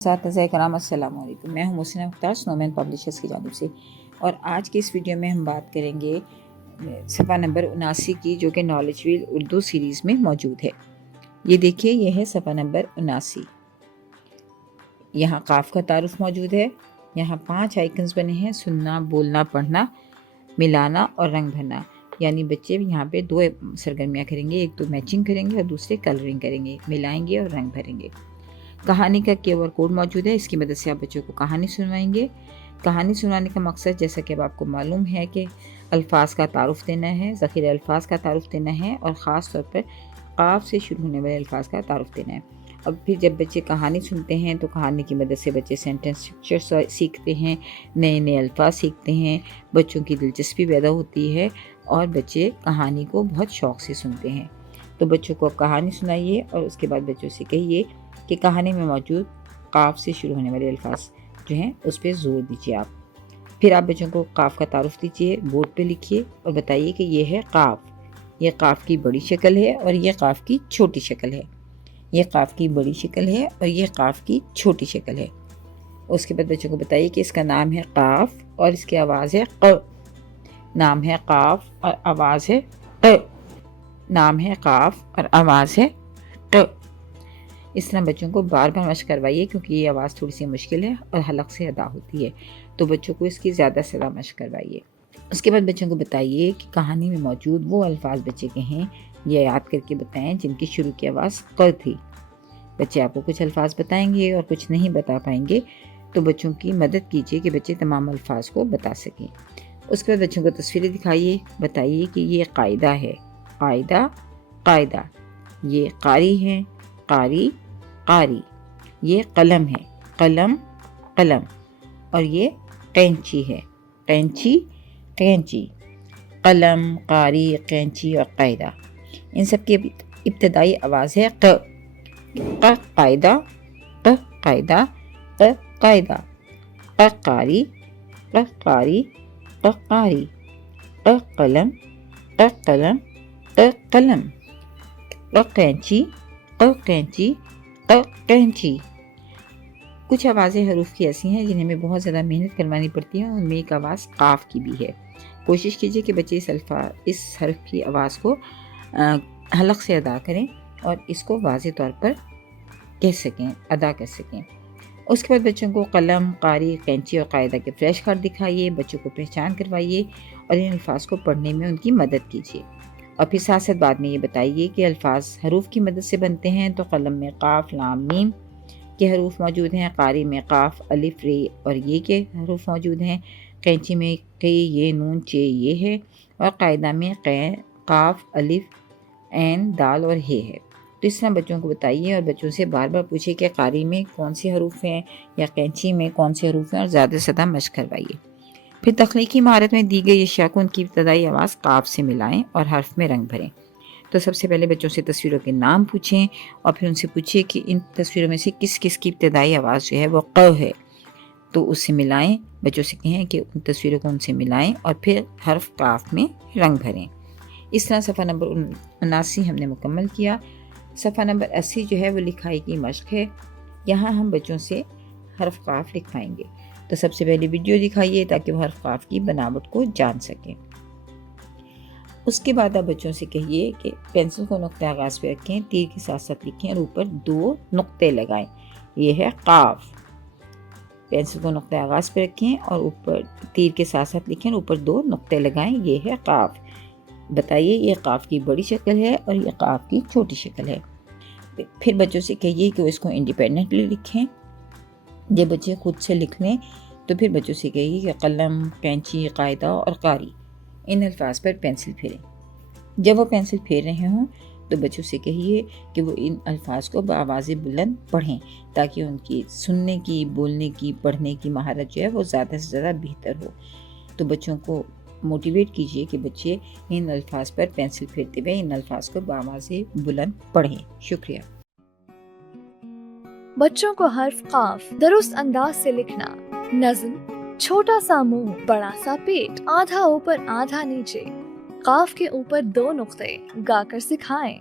اساتذہ کرام السلام علیکم، میں ہوں محسنہ مختار سنومین پبلشرز کی جانب سے، اور آج کے اس ویڈیو میں ہم بات کریں گے صفحہ نمبر 79 کی، جو کہ نالج ویل اردو سیریز میں موجود ہے۔ یہ دیکھیے، یہ ہے صفحہ نمبر 79۔ یہاں قاف کا تعارف موجود ہے۔ یہاں 5 آئیکنز بنے ہیں: سننا، بولنا، پڑھنا، ملانا اور رنگ بھرنا۔ یعنی بچے یہاں پہ 2 سرگرمیاں کریں گے، ایک تو میچنگ کریں گے اور دوسرے کلرنگ کریں گے، ملائیں گے اور رنگ بھریں گے۔ کہانی کا QR کوڈ موجود ہے، اس کی مدد سے آپ بچوں کو کہانی سنوائیں گے۔ کہانی سنانے کا مقصد، جیسا کہ اب آپ کو معلوم ہے، کہ الفاظ کا تعارف دینا ہے، ذخیرہ الفاظ کا تعارف دینا ہے، اور خاص طور پر قاف سے شروع ہونے والے الفاظ کا تعارف دینا ہے۔ اب پھر جب بچے کہانی سنتے ہیں تو کہانی کی مدد سے بچے سینٹنس اسٹرکچر سیکھتے ہیں، نئے الفاظ سیکھتے ہیں، بچوں کی دلچسپی پیدا ہوتی ہے اور بچے کہانی کو بہت شوق سے سنتے ہیں۔ تو بچوں کو اب کہانی سنائیے اور اس کے بعد بچوں سے کہیے کہ کہانی میں موجود قاف سے شروع ہونے والے الفاظ جو ہیں اس پہ زور دیجیے آپ۔ پھر آپ بچوں کو قاف کا تعارف دیجیے، بورڈ پہ لکھیے اور بتائیے کہ یہ ہے قاف، یہ قاف کی بڑی شکل ہے اور یہ قاف کی چھوٹی شکل ہے، یہ قاف کی بڑی شکل ہے اور یہ قاف کی چھوٹی شکل ہے۔ اس کے بعد بچوں کو بتائیے کہ اس کا نام ہے قاف اور اس کی آواز ہے ق۔ نام ہے قاف اور آواز ہے ق۔ نام ہے قاف اور آواز ہے ق۔ اس طرح بچوں کو بار بار مشق کروائیے، کیونکہ یہ آواز تھوڑی سی مشکل ہے اور حلق سے ادا ہوتی ہے، تو بچوں کو اس کی زیادہ سے زیادہ مشق کروائیے۔ اس کے بعد بچوں کو بتائیے کہ کہانی میں موجود وہ الفاظ بچے کے ہیں، یہ یاد کر کے بتائیں جن کی شروع کی آواز ق تھی۔ بچے آپ کو کچھ الفاظ بتائیں گے اور کچھ نہیں بتا پائیں گے، تو بچوں کی مدد کیجیے کہ بچے تمام الفاظ کو بتا سکیں۔ اس کے بعد بچوں کو تصویریں دکھائیے، بتائیے کہ یہ قاعدہ ہے، قاعدہ، قاعدہ، یہ قاری ہے، قاری، قاری، یہ قلم ہے، قلم، قلم، اور یہ قینچی ہے، قینچی، قینچی۔ قلم، قاری، قینچی اور قاعدہ، ان سب کی ابتدائی آواز ہے ق۔ ق قاعدہ، ق قاعدہ، ق قاعدہ، ق قاری، ق قاری، ق قاری، ق قلم، ق قلم، ق قلم، ق قینچی، ق قینچی، ق قینچی۔ کچھ آوازیں حروف کی ایسی ہیں جنہیں میں بہت زیادہ محنت کروانی پڑتی ہے، ان میں ایک آواز قاف کی بھی ہے۔ کوشش کیجیے کہ بچے اس حرف کی آواز کو حلق سے ادا کریں اور اس کو واضح طور پر کہہ سکیں، ادا کر سکیں۔ اس کے بعد بچوں کو قلم، قاری، قینچی اور قاعدہ کے فلیش کارڈ دکھائیے، بچوں کو پہچان کروائیے اور ان الفاظ کو پڑھنے میں ان کی مدد کیجیے۔ اور پھر ساتھ ساتھ بعد میں یہ بتائیے کہ الفاظ حروف کی مدد سے بنتے ہیں، تو قلم میں قاف، لام، میم کے حروف موجود ہیں، قاری میں قاف، الف، ر اور یہ کے حروف موجود ہیں، قینچی میں قی، یہ، نون، چے یہ ہے، اور قاعدہ میں قاف، الف، عین، دال اور ہے ہے۔ تو اس طرح بچوں کو بتائیے اور بچوں سے بار بار پوچھیے کہ قاری میں کون سے حروف ہیں یا قینچی میں کون سے حروف ہیں، اور زیادہ سے زیادہ مشق کروائیے۔ پھر تخلیقی مہارت میں دی گئی اشیاء کو ان کی ابتدائی آواز قاف سے ملائیں اور حرف میں رنگ بھریں۔ تو سب سے پہلے بچوں سے تصویروں کے نام پوچھیں اور پھر ان سے پوچھیے کہ ان تصویروں میں سے کس کس کی ابتدائی آواز جو ہے وہ ق ہے، تو اس سے ملائیں۔ بچوں سے کہیں کہ ان تصویروں کو ان سے ملائیں اور پھر حرف قاف میں رنگ بھریں۔ اس طرح صفحہ نمبر 79 ہم نے مکمل کیا۔ صفحہ نمبر 80 جو ہے وہ لکھائی کی مشق ہے۔ یہاں ہم بچوں سے حرف قاف لکھوائیں گے، تو سب سے پہلے ویڈیو دکھائیے تاکہ وہ حرف قاف کی بناوٹ کو جان سکیں۔ اس کے بعد آپ بچوں سے کہیے کہ پینسل کو نقطہ آغاز پہ رکھیں، تیر کے ساتھ ساتھ لکھیں اور اوپر 2 نقطے لگائیں، یہ ہے قاف۔ پینسل کو نقطہ آغاز پہ رکھیں اور اوپر تیر کے ساتھ ساتھ لکھیں اور اوپر 2 نقطے لگائیں، یہ ہے قاف۔ بتائیے یہ قاف کی بڑی شکل ہے اور یہ قاف کی چھوٹی شکل ہے۔ پھر بچوں سے کہیے کہ وہ اس کو انڈیپینڈنٹلی لکھیں۔ جب بچے خود سے لکھ لیں تو پھر بچوں سے کہیے کہ قلم، قینچی، قاعدہ اور قاری، ان الفاظ پر پینسل پھیریں۔ جب وہ پینسل پھیر رہے ہوں تو بچوں سے کہیے کہ وہ ان الفاظ کو بآواز بلند پڑھیں، تاکہ ان کی سننے کی، بولنے کی، پڑھنے کی مہارت جو ہے وہ زیادہ سے زیادہ بہتر ہو۔ تو بچوں کو موٹیویٹ کیجیے کہ بچے ان الفاظ پر پینسل پھیرتے ہوئے ان الفاظ کو بآواز بلند پڑھیں۔ شکریہ۔ بچوں کو حرف قاف درست انداز سے لکھنا، نظم، چھوٹا سا منہ، بڑا سا پیٹ، آدھا اوپر آدھا نیچے، قاف کے اوپر 2 نقطے گا کر سکھائیں۔